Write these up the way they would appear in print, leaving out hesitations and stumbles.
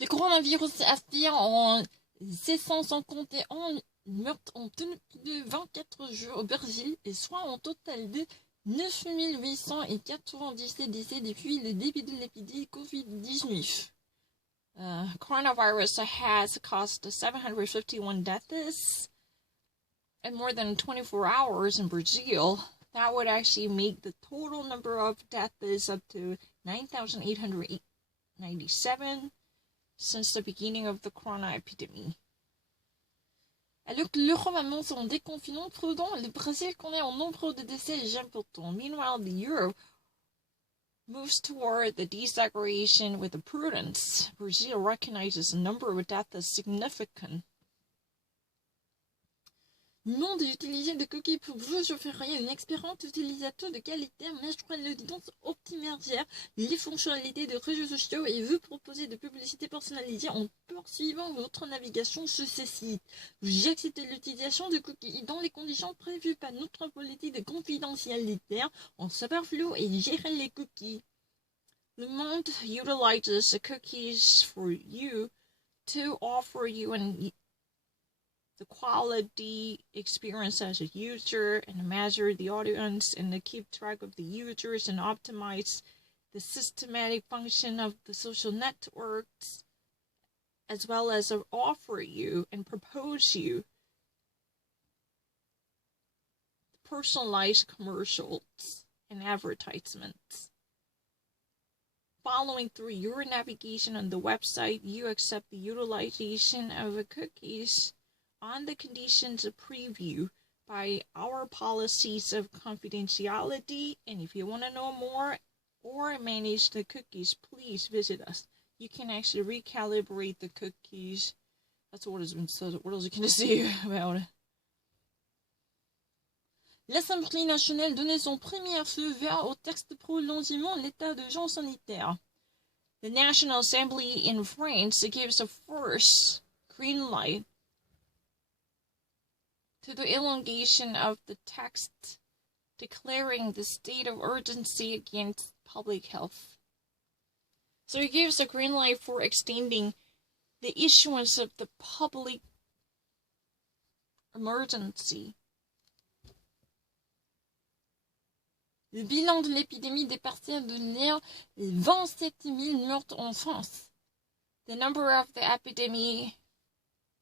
Le coronavirus affirme en cessant sans compter en meurtres en plus de 24 jours au Brésil, et soit en total de 9 897 décès depuis le début de l'épidémie Covid-19. Coronavirus has caused 751 deaths in more than 24 hours in Brazil. That would actually make the total number of deaths up to 9,897 since the beginning of the corona epidemic. Alors que l'Europe annonce en déconfinement prudent, le Brésil connaît un nombre de décès important. Meanwhile, the Europe moves toward the desegregation with prudence. Brazil recognizes the number of deaths as significant. Non d'utiliser des cookies pour vous offrir une expérience utilisateur de qualité, mesurer l'audience optimière, les fonctionnalités de réseaux sociaux et vous proposer de publicités personnalisées en poursuivant votre navigation sur ces sites. Vous acceptez l'utilisation de cookies dans les conditions prévues par notre politique de confidentialité en superflu et gérer les cookies. Le monde utilizes the cookies for you to offer you the quality experience as a user and measure the audience and to keep track of the users and optimize the systematic function of the social networks, as well as offer you and propose you personalized commercials and advertisements. Following through your navigation on the website, you accept the utilization of the cookies on the conditions of preview by our policies of confidentiality. And if you want to know more or manage the cookies, please visit us. You can actually recalibrate the cookies. That's what has been said. What else can I say about it? L'Assemblée nationale donnait son premier feu vert au texte prolongement l'état d'urgence sanitaire. The National Assembly in France gives a first green light to the elongation of the text declaring the state of urgency against public health. So it gives a green light for extending the issuance of the public emergency. Le bilan de l'épidémie dépassait de l'air les 27 000 meurtres en France. The number of the epidemic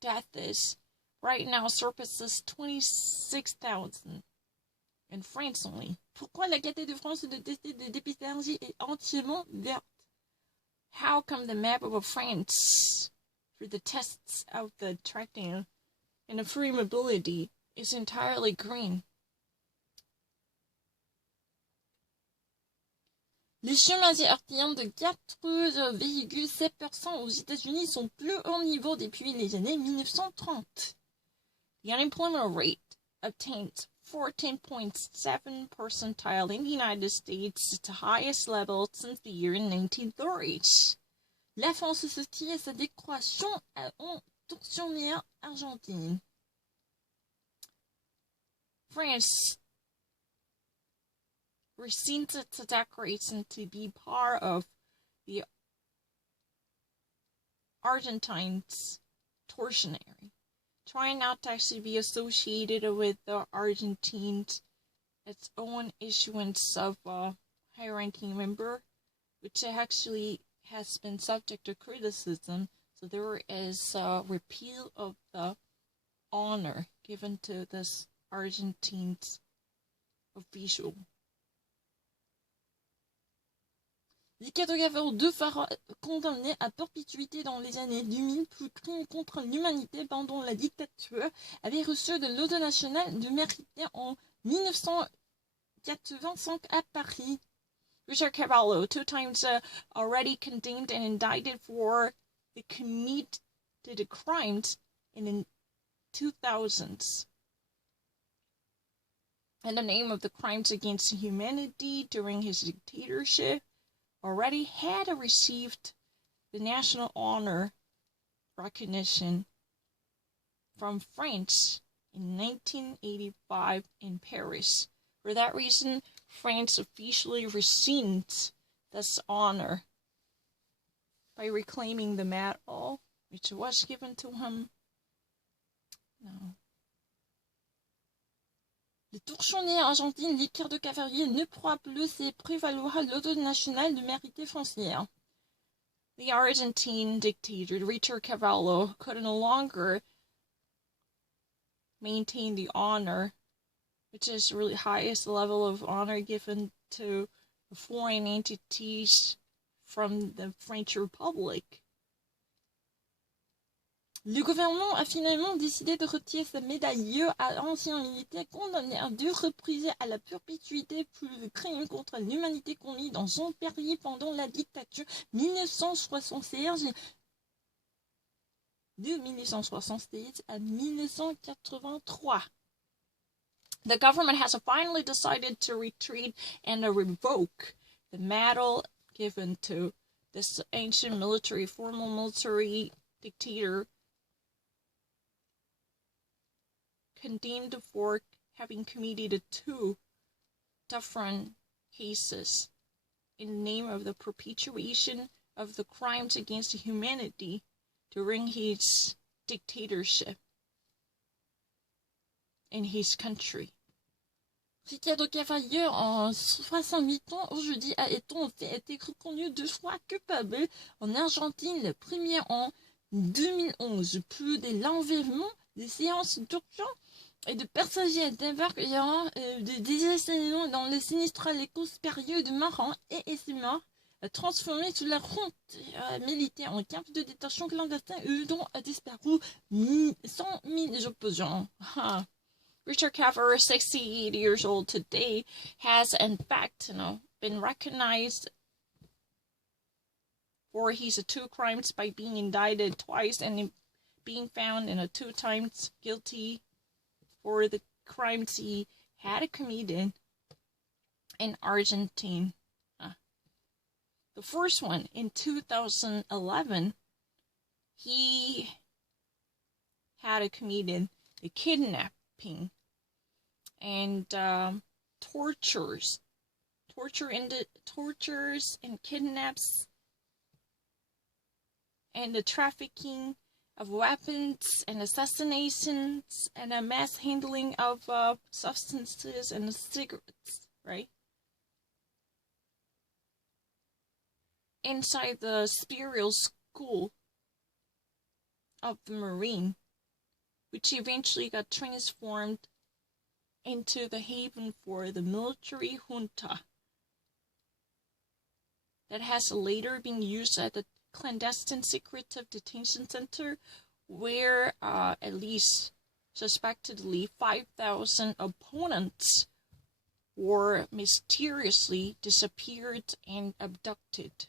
deaths right now surpasses 26,000 in France only. Pourquoi la Caté de France de décès de dépistage est entièrement verte? How come the map of France for the tests of the tracking and the free mobility is entirely green? Les chemins aériens de 4,7% aux États-Unis sont plus haut niveau depuis les années 1930. The unemployment rate obtains 14.7 percentile in the United States, its highest level since the year 1930. La France se tient à sa décroissance en torsionnaire argentine. France received its decoration to be part of the Argentines torsionary, trying not to actually be associated with the Argentines, its own issuance of a high-ranking member, which actually has been subject to criticism. So there is a repeal of the honor given to this Argentines official. Les cadavres de pharaons condamnés à perpétuité dans les années 2000 pour crimes contre l'humanité pendant la dictature avaient reçu de l'Ordre national du mérite en 1985 à Paris. Richard Cavallo, 2 times already condemned and indicted for the committed crimes in the 2000s. In the name of the crimes against humanity during his dictatorship, already had received the national honor recognition from France in 1985 in Paris. For that reason, France officially received this honor. by reclaiming the medal which was given to him. No. Les torchonniers argentines, Ricardo Cavalier ne pourra plus se prévaloir l'ordre national de mérite foncière. The Argentine dictator, Richard Cavallo, could no longer maintain the honor, which is the really highest level of honor given to foreign entities from the French Republic. Le gouvernement a finalement décidé de retirer sa médaille à l'ancien militaire condamné à 2 reprises à la perpétuité pour le crime contre l'humanité commis dans son pays pendant la dictature 1976 de 1976 à 1983. The government has finally decided to retreat and revoke the medal given to this ancient formal military dictator condemned for having committed 2 different cases in the name of the perpetuation of the crimes against humanity during his dictatorship in his country. Ricardo Cavalier, en 68 ans, aujourd'hui, a été reconnu 2 fois coupable en Argentine, le premier en 2011, pour de l'enlèvement des séances d'urgence et de passagers d'embarquement de désassemblement dans le sinistre Lecos période marrant et estimant transformé sous la frontière militaire en camp de détention clandestin dont a disparu 100 000 opposants. Richard Cavalier, 68 years old today, has in fact, been recognized for his 2 crimes by being indicted twice and being found in 2 times guilty for the crimes he had committed in Argentina. The first one, in 2011, he had committed a kidnapping and tortures and kidnaps and the trafficking of weapons and assassinations and a mass handling of substances and cigarettes, right? Inside the Imperial School of the Marine, which eventually got transformed into the haven for the military junta that has later been used as a clandestine secretive detention center where at least suspectedly 5,000 opponents were mysteriously disappeared and abducted.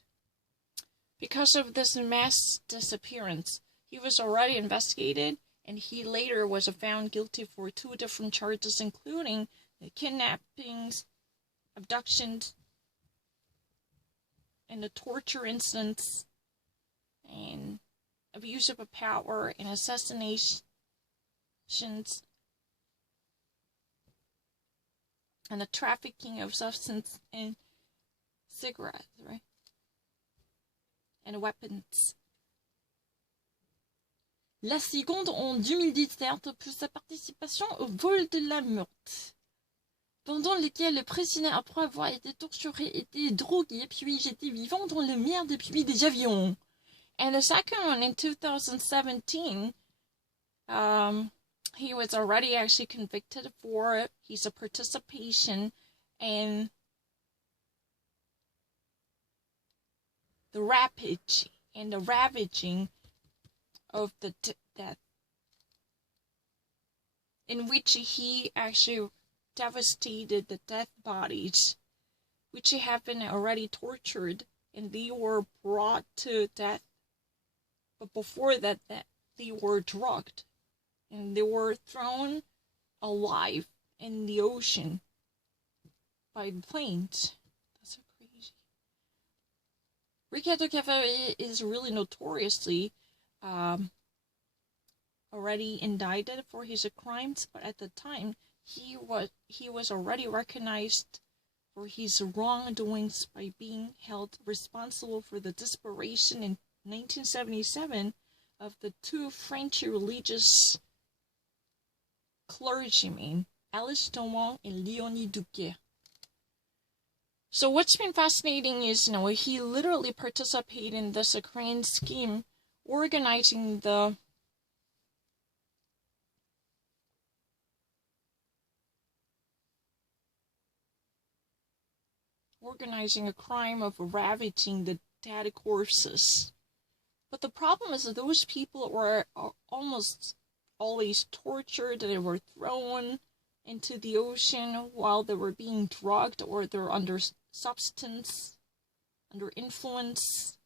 Because of this mass disappearance, he was already investigated, and he later was found guilty for 2 different charges, including the kidnappings, abductions, and the torture incidents, and abuse of power and assassinations, and the trafficking of substance and cigarettes, right? And weapons. La seconde en 2017 pour sa participation au vol de la meurtre, pendant lequel le président, après avoir été torturé, était drogué, puis j'étais vivant dans le mer depuis des avions. And the second one in 2017, he was already actually convicted for his participation in the ravaging of the death, in which he actually devastated the dead bodies, which have been already tortured, and they were brought to death. But before that they were drugged, and they were thrown alive in the ocean by the planes. That's so crazy. Ricardo Cavalier is really notoriously already indicted for his crimes, but at the time he was already recognized for his wrongdoings by being held responsible for the desperation and 1977 of the two French religious clergymen, Alice Thomas and Léonie Duquet. So what's been fascinating is, he literally participated in this grand scheme, organizing a crime of ravaging the dead corpses. But the problem is that those people were almost always tortured. They were thrown into the ocean while they were being drugged, or they're under substance, under influence.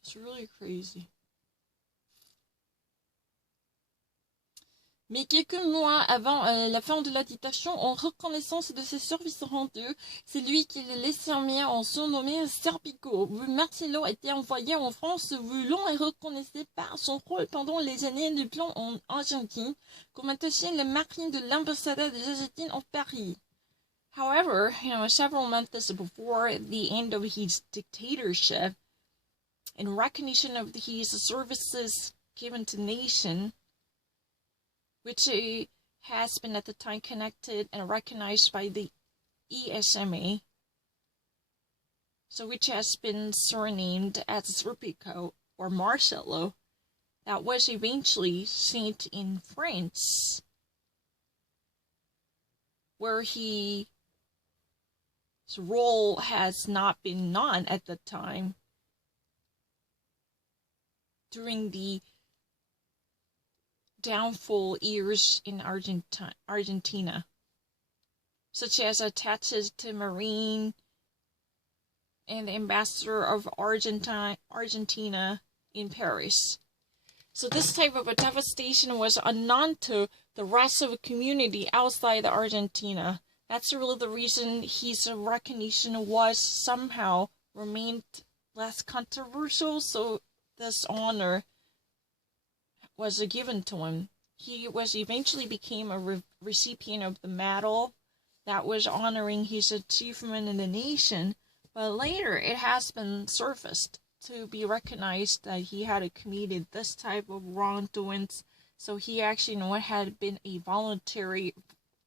It's really crazy. Mais quelques mois avant la fin de la dictature, en reconnaissance de ses services rendus, c'est lui qui les laissait en surnommé Serpico. Marcelo a été envoyé en France voulant et reconnaissé par son rôle pendant les années de plan en Argentine, comme attaché la marine de l'ambassade d'Argentine en Paris. However, several months before the end of his dictatorship, in recognition of his services given to the nation, which has been at the time connected and recognized by the ESMA, so which has been surnamed as Serpico or Marcelo, that was eventually sent in France, where his role has not been known at the time during the downfall years in Argentina, such as attaches to Marine and ambassador of Argentina in Paris. So this type of a devastation was unknown to the rest of the community outside Argentina. That's really the reason his recognition was somehow remained less controversial, so this honor was given to him. He eventually became a recipient of the medal that was honoring his achievement in the nation, but later it has been surfaced to be recognized that he had committed this type of wrongdoings. So he actually had been a voluntary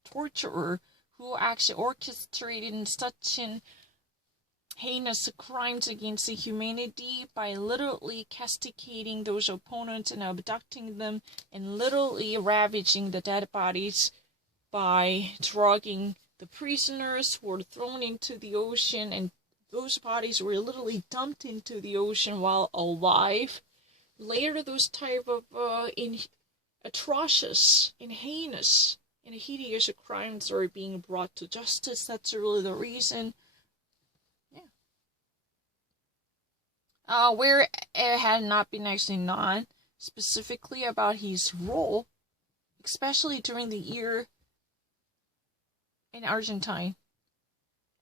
torturer who actually orchestrated such an heinous crimes against humanity by literally castigating those opponents and abducting them, and literally ravaging the dead bodies by drugging the prisoners who were thrown into the ocean, and those bodies were literally dumped into the ocean while alive. Later, those type of atrocious and heinous and hideous crimes are being brought to justice. That's really the reason. Where it had not been actually known specifically about his role, especially during the year in Argentine,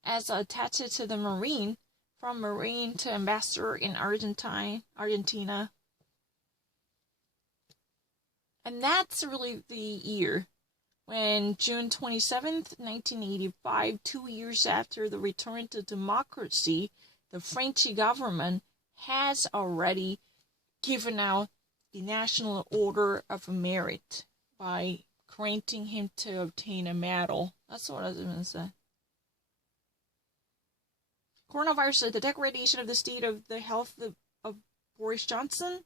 as attached to the Marine, from Marine to ambassador in Argentina. And that's really the year when June 27th, 1985, 2 years after the return to democracy, the French government has already given out the National Order of Merit by granting him to obtain a medal. That's what I was going to say. Coronavirus, the degradation of the state of the health of Boris Johnson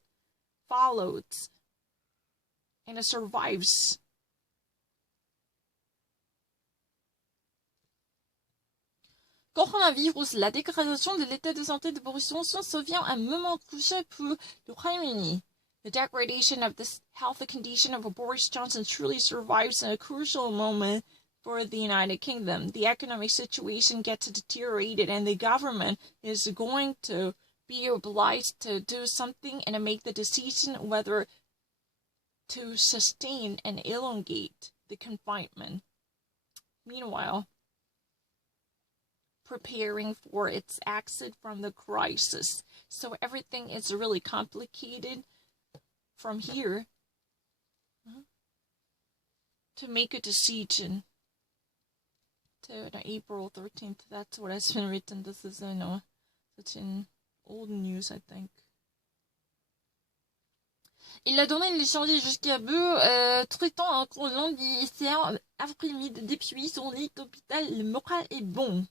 followed and it survives. Coronavirus, la dégradation de l'état de santé de Boris Johnson survient à un moment crucial pour le Royaume-Uni. The degradation of the health condition of Boris Johnson truly survives at a crucial moment for the United Kingdom. The economic situation gets deteriorated and the government is going to be obliged to do something and make the decision whether to sustain and elongate the confinement. Meanwhile, preparing for its exit from the crisis. So everything is really complicated from here to make a decision to April 13th. That's what has been written. This is C'est une old news, I think. Il a donné l'échanger jusqu'à peu, traitant un colon d'ICR après-midi depuis son lit d'hôpital. Le moral est bon.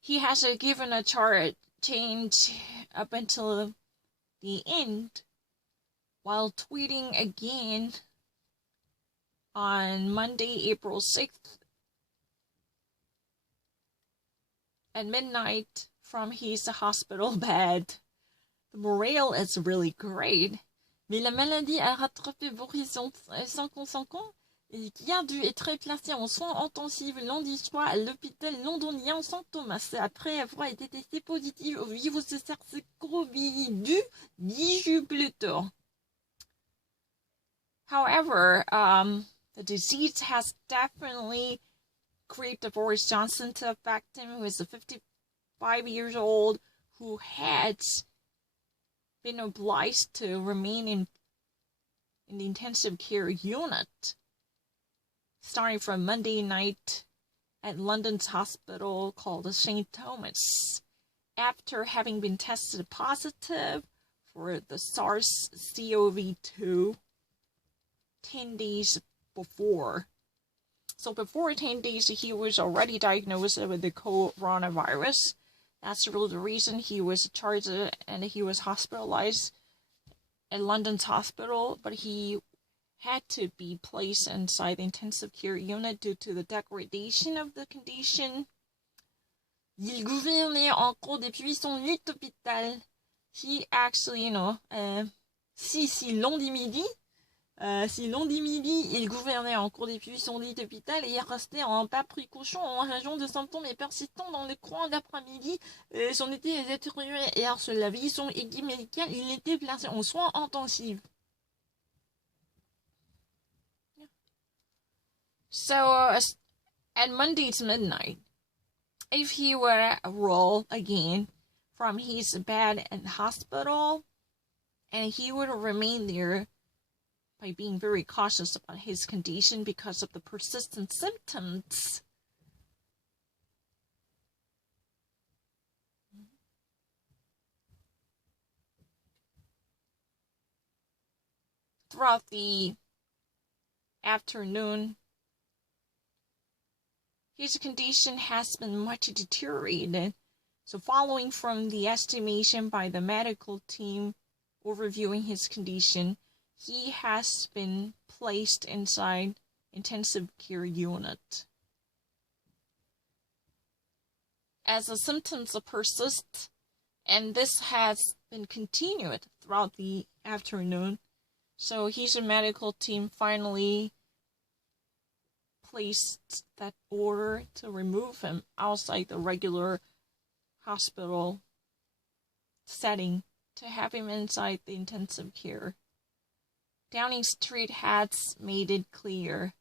He has given a chart change up until the end, while tweeting again on Monday, April 6th at midnight from his hospital bed. The morale is really great. Mais la maladie a rattrapé Boris 55 ans et qui a dû être placé en soins intensifs lundi soir à l'hôpital londonien St Thomas après avoir été testé positif au virus SARS-CoV-2 10 jours plus tard. However, the disease has definitely created Boris Johnson to affect him, who is 55 years old, who had been obliged to remain in the intensive care unit starting from Monday night at London's hospital called St Thomas after having been tested positive for the SARS-CoV-2 10 days before. So before 10 days, he was already diagnosed with the coronavirus. That's really the reason he was charged and he was hospitalized at London's hospital, but he had to be placed inside the intensive care unit due to the degradation of the condition. Il gouvernait encore depuis son lit d'hôpital. He actually, si lundi midi, il gouvernait encore depuis son lit d'hôpital et il restait en bas précaution en raison de symptômes persistants dans le courant d'après-midi. Son état est détérioré et sur la vie, son équipe médicale, il était placé en soins intensifs. So, at Monday's midnight, if he were to roll again from his bed in the hospital, and he would remain there by being very cautious about his condition because of the persistent symptoms. Throughout the afternoon, his condition has been much deteriorated. So following from the estimation by the medical team overviewing his condition, he has been placed inside intensive care unit. As the symptoms persist, and this has been continued throughout the afternoon, so his medical team finally placed that order to remove him outside the regular hospital setting to have him inside the intensive care. Downing Street has made it clear.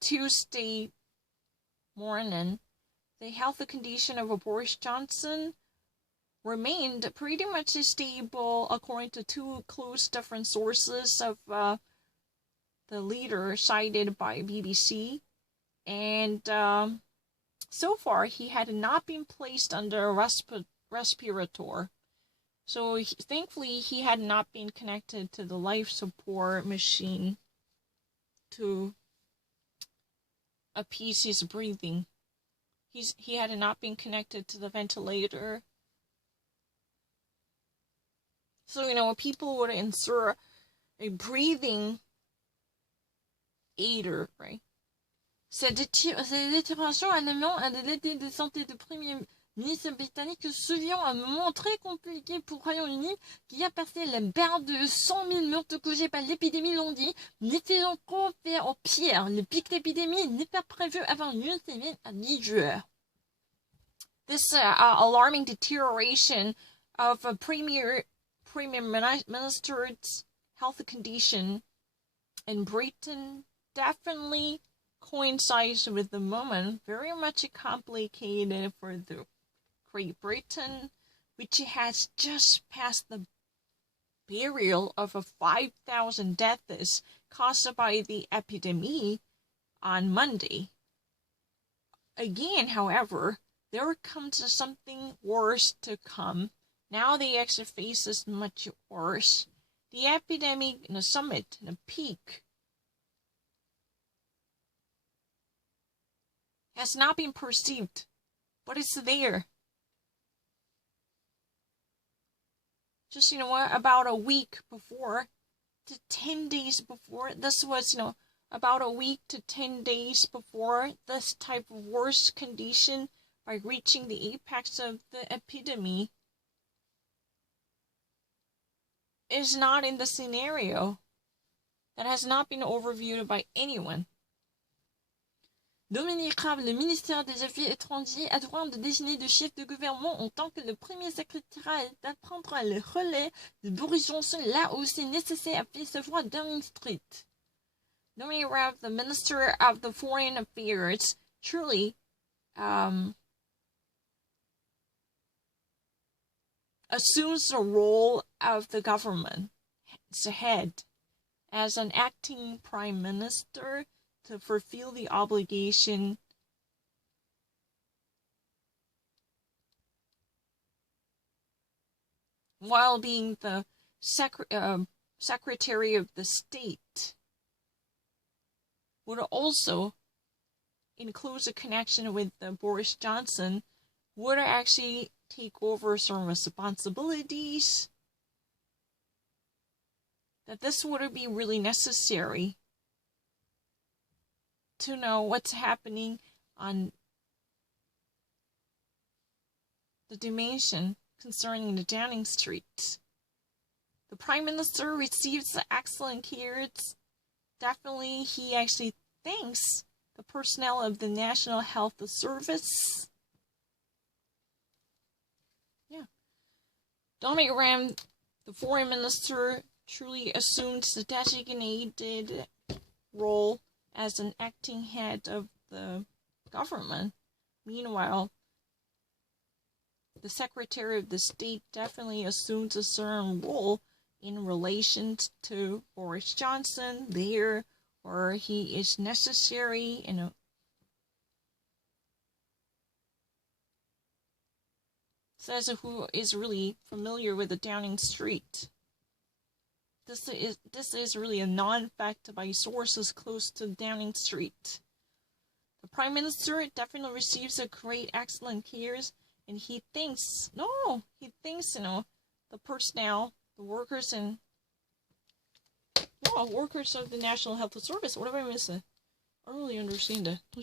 Tuesday morning, the health condition of Boris Johnson remained pretty much stable according to two close different sources of the leader cited by BBC. And so far, he had not been placed under respirator. So thankfully, he had not been connected to the life support machine to appease his breathing. He had not been connected to the ventilator. So, people would insert a breathing aider, right? Cette déclaration allemande à l'état de santé du premier ministre britannique survient à un moment très compliqué pour le Royaume-Uni qui a passé la barre de 100 000 morts causées par l'épidémie lundi, ne faisant qu'en faire au pire. Le pic d'épidémie n'est pas prévu avant une semaine à 10 jours. This alarming deterioration of a Premier Minister's health condition in Britain definitely coincides with the moment very much complicated for the Great Britain, which has just passed the barrier of 5,000 deaths caused by the epidemic on Monday. Again, however, there comes something worse to come. Now the actual face is much worse. The epidemic, the summit, the peak, has not been perceived, but it's there. Just, about a week before to 10 days before, this was, about a week to 10 days before this type of worst condition by reaching the apex of the epidemic is not in the scenario. That has not been overviewed by anyone. Dominique Raab, le ministère des Affaires étrangères, a droit de désigner de chef de gouvernement en tant que le premier secrétaire d'apprendre le relais de Boris Johnson là où c'est nécessaire à faire se voir Downing Street. Dominique Raab, the Minister of the Foreign Affairs, truly assumes the role of the government's head as an acting prime minister to fulfill the obligation while being the Secretary of the State. Would also, in close connection with Boris Johnson, would actually take over some responsibilities that this would be really necessary to know what's happening on the dimension concerning the Downing Street. The Prime Minister receives excellent care. Definitely, he actually thanks the personnel of the National Health Service. Dominic Raab, the Foreign Minister, truly assumed the designated role as an acting head of the government. Meanwhile, the Secretary of the State definitely assumes a certain role in relation to Boris Johnson there, where he is necessary, says who is really familiar with the Downing Street. This is really a non-fact by sources close to Downing Street. The Prime Minister definitely receives a great, excellent care, and he thinks, the personnel, the workers workers of the National Health Service. What am I missing? I don't really understand that.